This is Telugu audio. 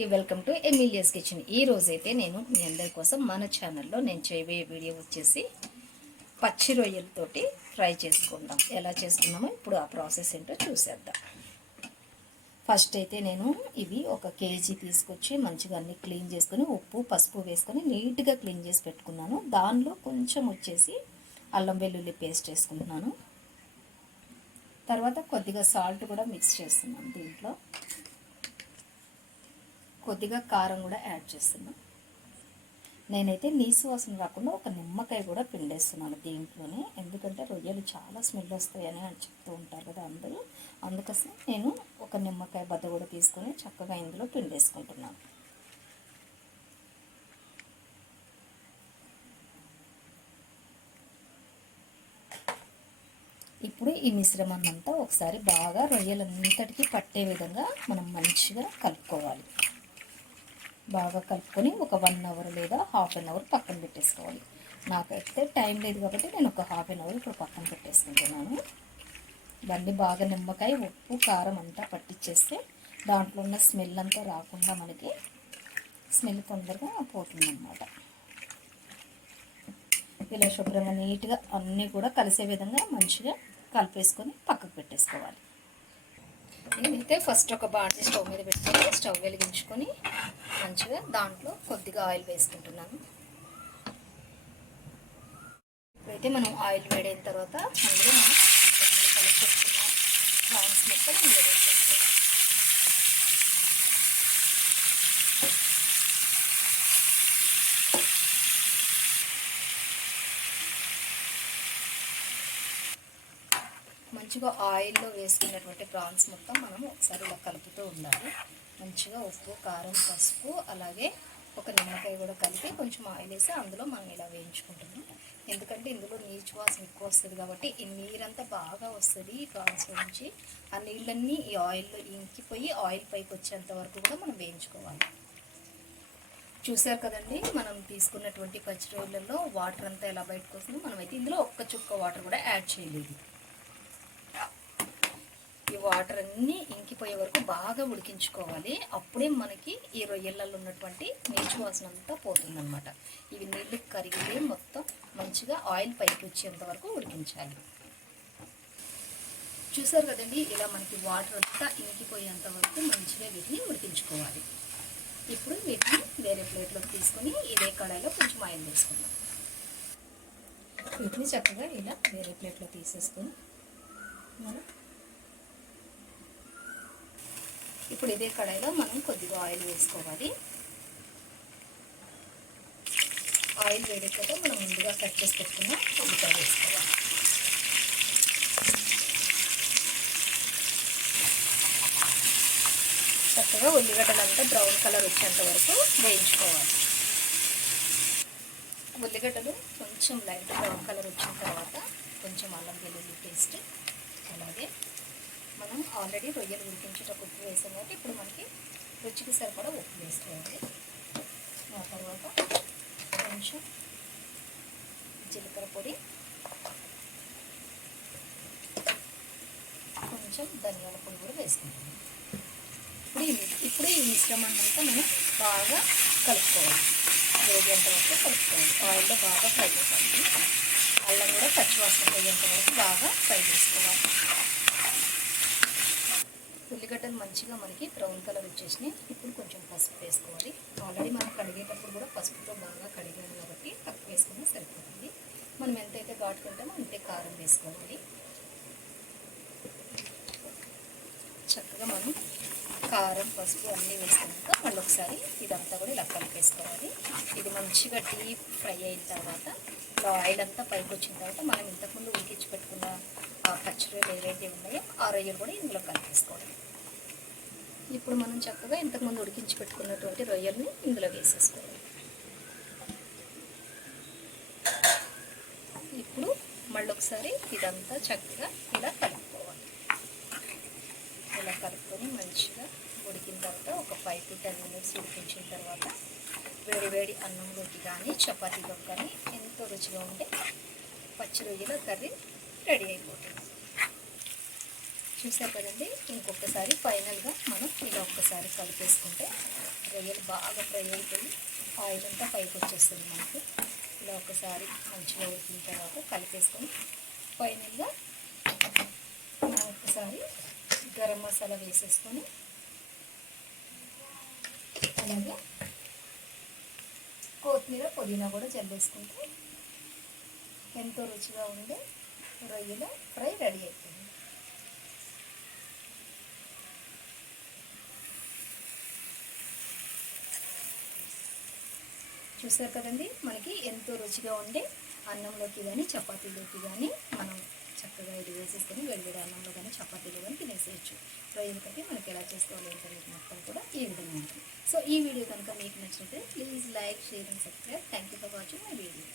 Welcome to ఎమిలియాస్ kitchen. ఈ రోజైతే నేను మీ అందరి కోసం మన ఛానల్లో నేను చేయబోయే వీడియో వచ్చేసి పచ్చి రొయ్యలతోటి ఫ్రై చేసుకుందాం. ఎలా చేసుకుందామో ఇప్పుడు ఆ ప్రాసెస్ ఏంటో చూసేద్దాం. ఫస్ట్ అయితే నేను ఇవి 1 కేజీ తీసుకొచ్చి మంచిగా అన్ని క్లీన్ చేసుకొని ఉప్పు పసుపు వేసుకొని నీట్గా క్లీన్ చేసి పెట్టుకున్నాను. దానిలో కొంచెం వచ్చేసి అల్లం వెల్లుల్లి పేస్ట్ వేసుకుంటున్నాను. తర్వాత కొద్దిగా సాల్ట్ కూడా మిక్స్ చేస్తున్నాను. దీంట్లో కొద్దిగా కారం కూడా యాడ్ చేస్తున్నాను. నేనైతే నీసు వాసన రాకుండా ఒక నిమ్మకాయ కూడా పిండేస్తున్నాను దీంట్లోనే, ఎందుకంటే రొయ్యలు చాలా స్మెల్ వస్తాయని అని చెప్తూ ఉంటారు కదా అందరూ. అందుకోసం నేను ఒక నిమ్మకాయ బద్ద కూడా తీసుకొని చక్కగా ఇందులో పిండేసుకుంటున్నాను. ఇప్పుడు ఈ మిశ్రమాన్ని అంతా ఒకసారి బాగా రొయ్యలంతటికి పట్టే విధంగా మనం మంచిగా కలుపుకోవాలి. బాగా కలుపుకొని ఒక 1 అవర్ లేదా హాఫ్ అన్ అవర్ పక్కన పెట్టేసుకోవాలి. నాకైతే టైం లేదు కాబట్టి నేను ఒక హాఫ్ అన్ అవర్ ఇప్పుడు పక్కన పెట్టేసుకుంటున్నాను. దాన్ని బాగా నిమ్మకాయ ఉప్పు కారం అంతా పట్టించేస్తే దాంట్లో ఉన్న స్మెల్ అంతా రాకుండా మనకి స్మెల్ తొందరగా పోతుందన్నమాట. ఇలా శుభ్రంగా నీట్గా అన్నీ కూడా కలిసే విధంగా మంచిగా కలిపేసుకొని పక్కకు పెట్టేసుకోవాలి. నేనైతే ఫస్ట్ ఒక బాండీ స్టవ్ మీద పెట్టుకొని స్టవ్ వెలిగించుకొని మంచిగా దాంట్లో కొద్దిగా ఆయిల్ వేసుకుంటున్నాను. ఇప్పుడైతే మనం ఆయిల్ వేడైన తర్వాత అందులో మనం కలిపి పెట్టుకున్న ప్రాన్స్ మొత్తం ఇందులో వేసుకుంటాం. మంచిగా ఆయిల్లో వేసుకున్నటువంటి ప్రాన్స్ మొత్తం మనం ఒకసారి ఇలా కలుపుతూ ఉండాలి. మంచిగా ఉప్పు కారం పసుపు అలాగే ఒక నిమ్మకాయ కూడా కలిపి కొంచెం ఆయిల్ వేసి అందులో మనం ఇలా వేయించుకుంటున్నాం. ఎందుకంటే ఇందులో నీచు వాసన ఎక్కువ వస్తుంది కాబట్టి ఈ నీరంతా బాగా వస్తుంది ఈ ప్రాన్స్ నుంచి. ఆ నీళ్ళన్నీ ఈ ఆయిల్లో ఇంకిపోయి ఆయిల్ పైకి వచ్చేంత వరకు కూడా మనం వేయించుకోవాలి. చూసారు కదండి, మనం తీసుకున్నటువంటి పచ్చి రొయ్యలలో వాటర్ అంతా ఎలా బయటకు వస్తుందో. మనమైతే ఇందులో ఒక్క చుక్క వాటర్ కూడా యాడ్ చేయలేదు. ఈ వాటర్ అన్నీ ఇంకిపోయే వరకు బాగా ఉడికించుకోవాలి. అప్పుడే మనకి ఈ రొయ్యలలో ఉన్నటువంటి నీచు వాసన అంతా పోతుందన్నమాట. ఇవి నీళ్ళు కరిగితే మొత్తం మంచిగా ఆయిల్ పైకి వచ్చేంత వరకు ఉడికించాలి. చూసారు కదండి, ఇలా మనకి వాటర్ అంతా ఇంకిపోయేంత వరకు మంచిగా వీటిని ఉడికించుకోవాలి. ఇప్పుడు వీటిని వేరే ప్లేట్లోకి తీసుకొని ఇదే కడాయిలో కొంచెం ఆయిల్ వేసుకుందాం. వీటిని చక్కగా ఇలా వేరే ప్లేట్లో తీసేసుకొని మనం ఇప్పుడు ఇదే కడాయిలో మనం కొద్దిగా ఆయిల్ వేసుకోవాలి. ఆయిల్ వేడెక్కాక మనం ముందుగా కట్ చేసి పెట్టుకున్న ఉల్లిపాయ వేసుకోవాలి. చక్కగా ఉల్లిగడ్డలంతా బ్రౌన్ కలర్ వచ్చేంత వరకు వేయించుకోవాలి. ఉల్లిగడ్డలు కొంచెం లైట్ బ్రౌన్ కలర్ వచ్చిన తర్వాత కొంచెం అల్లం వెల్లుల్లి పేస్ట్ అలాగే మనం ఆల్రెడీ రొయ్యలు ఉడికించేటప్పుడు ఉప్పు వేసాం కాబట్టి ఇప్పుడు మనకి రుచికి సరిపడా ఉప్పు వేసుకోవాలి. ఆ తర్వాత కొంచెం జీలకర్ర పొడి, కొంచెం ధనియాల పొడి కూడా వేసుకుంటాం. ఇప్పుడు ఈ మిశ్రమాన్ని అంతా మనం బాగా కలుపుకోవాలి. వేగేంత వరకు కలుపుకోవాలి. ఆయిల్లో బాగా ఫ్రై చేసుకోవాలి. అల్లం కూడా పచ్చివాసన పోయేంత వరకు బాగా ఫ్రై చేసుకోవాలి. ఉల్లిగడ్డలు మంచిగా మనకి బ్రౌన్ కలర్ వచ్చేసినాయి. ఇప్పుడు కొంచెం పసుపు వేసుకోవాలి. ఆల్రెడీ మనం కడిగేటప్పుడు కూడా పసుపుతో బాగా కడిగాము కాబట్టి తక్కువ వేసుకున్నా సరిపోతుంది. మనం ఎంతైతే ఘాటు తింటామో అంతే కారం వేసుకోవాలి. చక్కగా మనం కారం పసుపు అన్నీ వేసుకున్నాక మళ్ళీ ఒకసారి ఇదంతా కూడా ఇలా కలిపేసుకోవాలి. ఇది మంచిగా డీప్ ఫ్రై అయిన తర్వాత ఆయిల్ అంతా పైకి వచ్చిన తర్వాత మనం ఇంతకుముందు ఉడికించి పెట్టుకున్న ఆ పచ్చి రొయ్యలు ఏవైతే ఉన్నాయో ఆ రొయ్యలు కూడా ఇందులో కలిపేసుకోవాలి. ఇప్పుడు మనం చక్కగా ఇంతకుముందు ఉడికించి పెట్టుకున్నటువంటి రొయ్యల్ని ఇందులో వేసేసుకోవాలి. ఇప్పుడు మళ్ళీ ఒకసారి ఇదంతా చక్కగా ఇలా కలుపుకోవాలి. ఇలా కలుపుకొని మంచిగా ఉడికిన తర్వాత ఒక 5 to 10 minutes ఉడికించిన తర్వాత వేడి వేడి అన్నంలోకి కానీ చపాతీలోకి కానీ ఎంతో రుచిగా ఉంటే పచ్చి రొయ్యల కర్రీ రెడీ అయిపోతుంది. చూసారు కదండి, ఇంకొకసారి ఫైనల్గా మనం ఇలా ఒక్కసారి కలిపేసుకుంటే రొయ్యలు బాగా ఫ్రై అయిపోయి ఆయిల్ అంతా పైకి వచ్చేస్తుంది మనకు. ఇలా ఒకసారి మంచిగా ఉడికిన తర్వాత కలిపేసుకొని ఫైనల్గా మనం ఒకసారి గరం మసాలా వేసేసుకొని అలాగే కొత్తిమీర పుదీనా కూడా చల్లేసుకుంటే ఎంతో రుచిగా ఉండే రొయ్యల ఫ్రై రెడీ అయిపోయింది. చూసారు కదండి, మనకి ఎంతో రుచిగా ఉండే అన్నంలోకి కానీ చపాతీలోకి కానీ మనం చక్కగా ఇది వేసేసుకొని వేడివేడి అన్నంలో కానీ చపాతీలో కానీ తినేసేయచ్చు. రొయ్యలు కట్టి మనకి ఎలా చేసుకోవాలి ఏంటనేది మొత్తం కూడా ఈ విధంగా ఉంటుంది. సో ఈ వీడియో కనుక మీకు నచ్చినట్లయితే please like, share and subscribe. Thank you for watching my video.